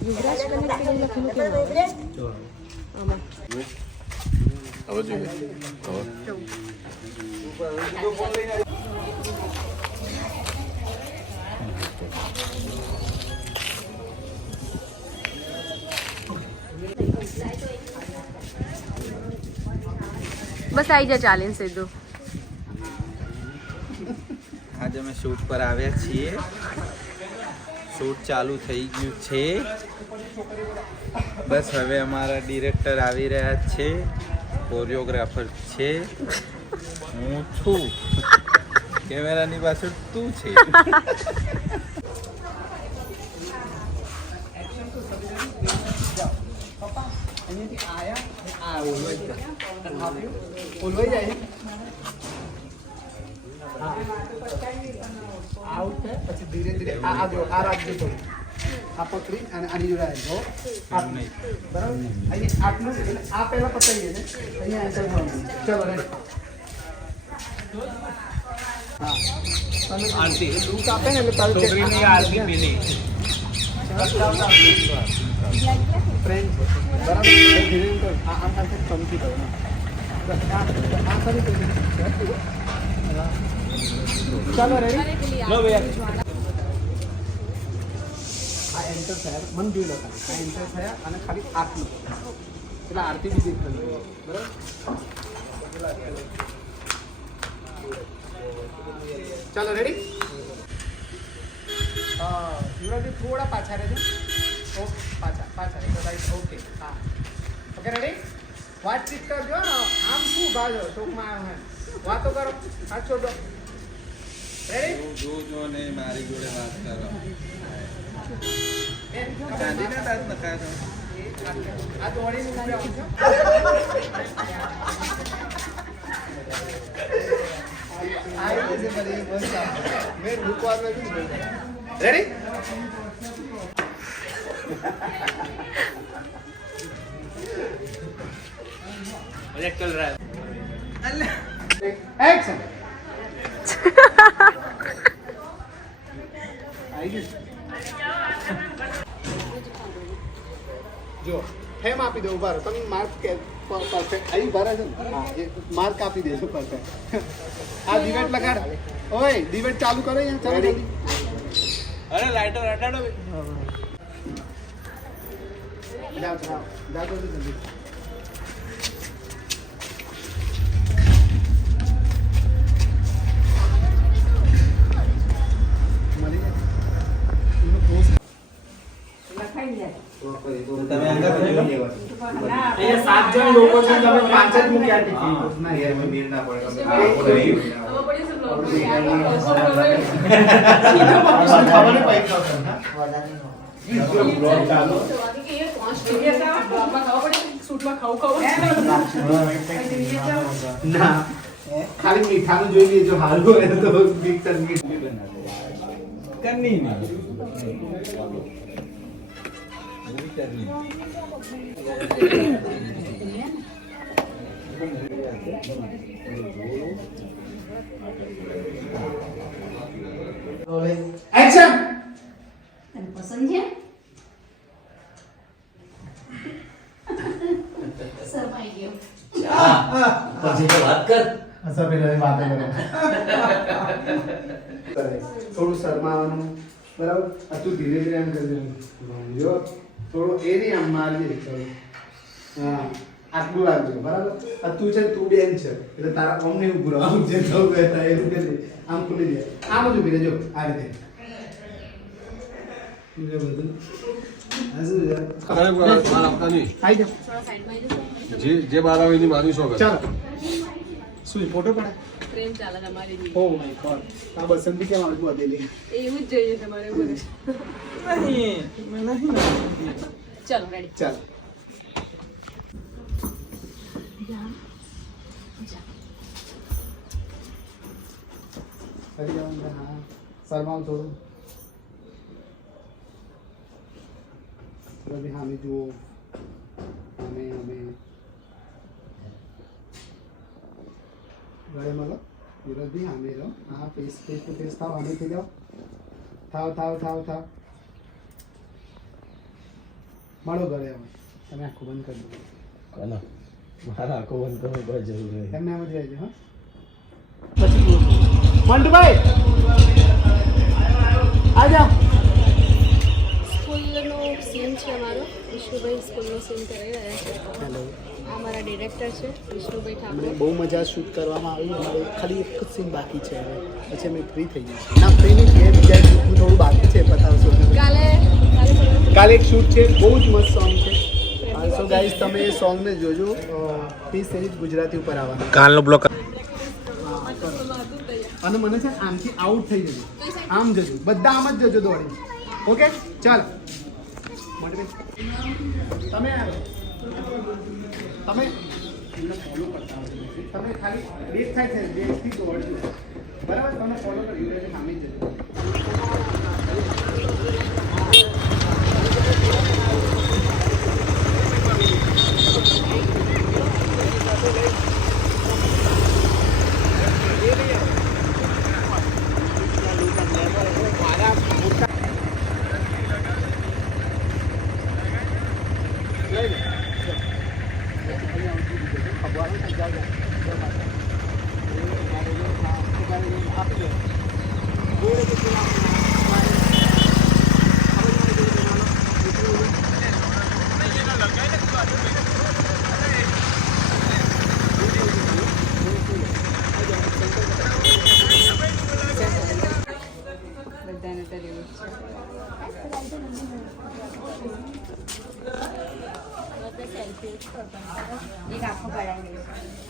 યુવરાજ connect લખેલું કેવું આમાં હવે જોઈએ બસ આવી જા ચાલીને સીધું આજે અમે શૂટ પર આવ્યા છીએ શૂટ ચાલુ થઈ ગયું છે બસ હવે અમારા ડિરેક્ટર આવી રહ્યા છે કોરિયોગ્રાફર છે હું છું કેમેરાની પાછળ તું છે પછી ધીરે ધીરે આ જો આ રાખજો તો આ પકડી અને આની જોડે આવજો બરાબર અહીં આટલું એટલે આ પહેલા પતાવીએ ને અહીંયા એન્ટર થવાનું ચલો રેડી હા તમે આરતી દુખ આપે ને એટલે તારે છોકરીની આરતી પીલી ફ્રેન્ડ બરાબર ધીરે ધીરે આ સમજી દો આ કરી દો ચાલો રેડી લો ભૈયા આ એન્ટર થયા મન જોઈ લો ખાલી આ એન્ટર થયા અને ખાલી આટલું એટલે આરતી બી દેખાય બરાબર ચાલો રેડી યુવરાજજી થોડા પાછા રહેજો ઓકે પાછા રહેજો ઓકે હા ઓકે રેડી વાતચીત કરજો આમ શું ભાજો ટોકમાં આવ્યો વાતો કરો હાથ છોડો જો ને મારી જોડે વાત કરો ગાંધીના દાંત નખાય તો આ દોડીને ઉભી આવું છો આઈ છે બધી બસ મે રૂકવા નથી રેડી मजा चल रहा है एक्शन જો ફેમ આપી દો ઉભા રહો તમે માર્ક પરફેક્ટ અહીં ઉભા રહેજો ને હા એ માર્ક આપી દેજો પરફેક્ટ આ ડિબેટ લગાડ ઓય ડિબેટ ચાલુ કરો અહીંયા ચાલો જલ્દી अरे लाइटर हटाड़ो જાઓ જલ્દી ખાલી મીઠાનું જોઈ લેજો હારું હોય તો મિક્સર करनी एक्शन તને પસંદ છે શરમાઈ ગયો પછી તો વાત કર અસર પેલા વાત કરો થોડું શરમાવાનું બરાબર આ તું ધીરે ધીરે એમ કરી જો થોડું એ નહીં આમ મારજે હા આટલું રાખજો બરાબર આ તું છે તું બેન છે એટલે તારા ઓમ નહીં ઉભું આમ જે થવું કહેતા એ રીતે આમ ખુલી જાય આમ જ ઉભી રહેજો આ રીતે બધું જે બાર આવે એની માની શું ચાલો શું ફોટો પડે પ્રેમ ચાલે તમારી ઓ માય ગોડ આ બસંતી કેમ આવી બધેલી એવું જ જોઈએ તમારે બોલે नहीं ચલો રેડી ચાલો કરી જવાનું હા શરમાવ થોડું રવિ હામી જુઓ અમે ગળે મળો સુરજની સામે રહો. હા, ફેસ ટુ ફેસ થાવ. આમેથી જાઓ. થાવ. મળો ઘરે હવે. તમે આખું બંધ કરી દો. કોના મારા આંખો બંધ કરવાની કોઈ જરૂર નહીં. એમને એમ જ રહેજો. હા, પછી મંટુભાઈ આ જાઓ. સ્કૂલનો સીન છે અમારો. વિષ્ણુભાઈ સ્કૂલનો સીન કરી રહ્યા છે. હેલો. આ અમારા ડિરેક્ટર છે વિષ્ણુભાઈ અમને ઠાકોર. બહુ મજા શૂટ કરવામાં આવી. અમારે ખાલી એક જ સીન બાકી છે હવે. પછી અમે ફ્રી થઈ જઈશું. ના, ફ્રી નહીં થઈએ. બીજા શૂટનું થોડું બાકી છે. બતાવશો કાલે કાલે એક શૂટ છે. બહુ જ મસ્ત સોંગ છે. સો ગાઈઝ તમે એ સોંગને જોજો. 30 સિરીઝ ગુજરાતી ઉપર આવવાનું. કાલનો બ્લોક અને મને છે ને આમથી આઉટ થઈ જજો. આમ જજો. બધા આમ જ જજો દોડી. ઓકે, ચાલ મોટીભાઈ તમે આવો. તમે એમને ફોલો કરતા આવજો. તમે ખાલી ડેટ થાય છે ડેટથી દોડજો. બરાબર, તમે ફોલો કરી એટલે સામે જ જજો.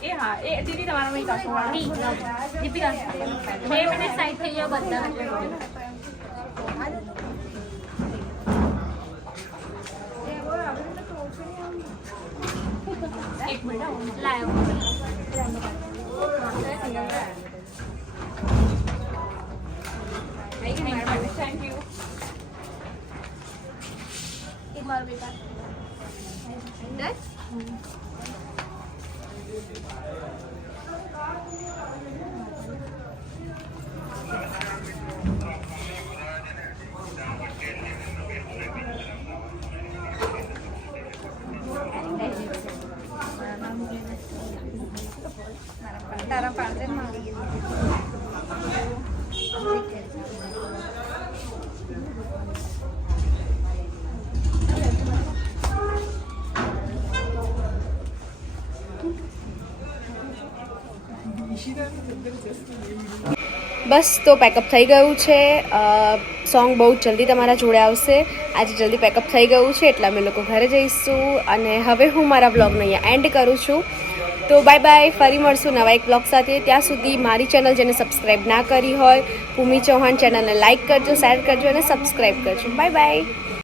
એ હા એ દીદી તમારા મેં કાશો વાળી દીપિકા 2 મિનિટ સાઈડ થઈ જાવ બધા એક મિનિટ લાયો થેન્ક યુ એક બાર બેટા ડન તારા પાસે મારી બસ તો પેકઅપ થઈ ગયું છે. સોંગ બહુ જલ્દી તમારા જોડે આવશે. આજે જલ્દી પેકઅપ થઈ ગયું છે એટલે અમે લોકો ઘરે જઈશું. અને હવે હું મારા વ્લોગને અહીંયા એન્ડ કરું છું. તો બાય બાય. ફરી મળશું નવા એક વ્લોગ સાથે. ત્યાં સુધી મારી ચેનલ જેને સબસ્ક્રાઈબ ના કરી હોય, ભૂમિ ચૌહાણ ચેનલને લાઇક કરજો, શેર કરજો અને સબસ્ક્રાઈબ કરજો. Bye bye.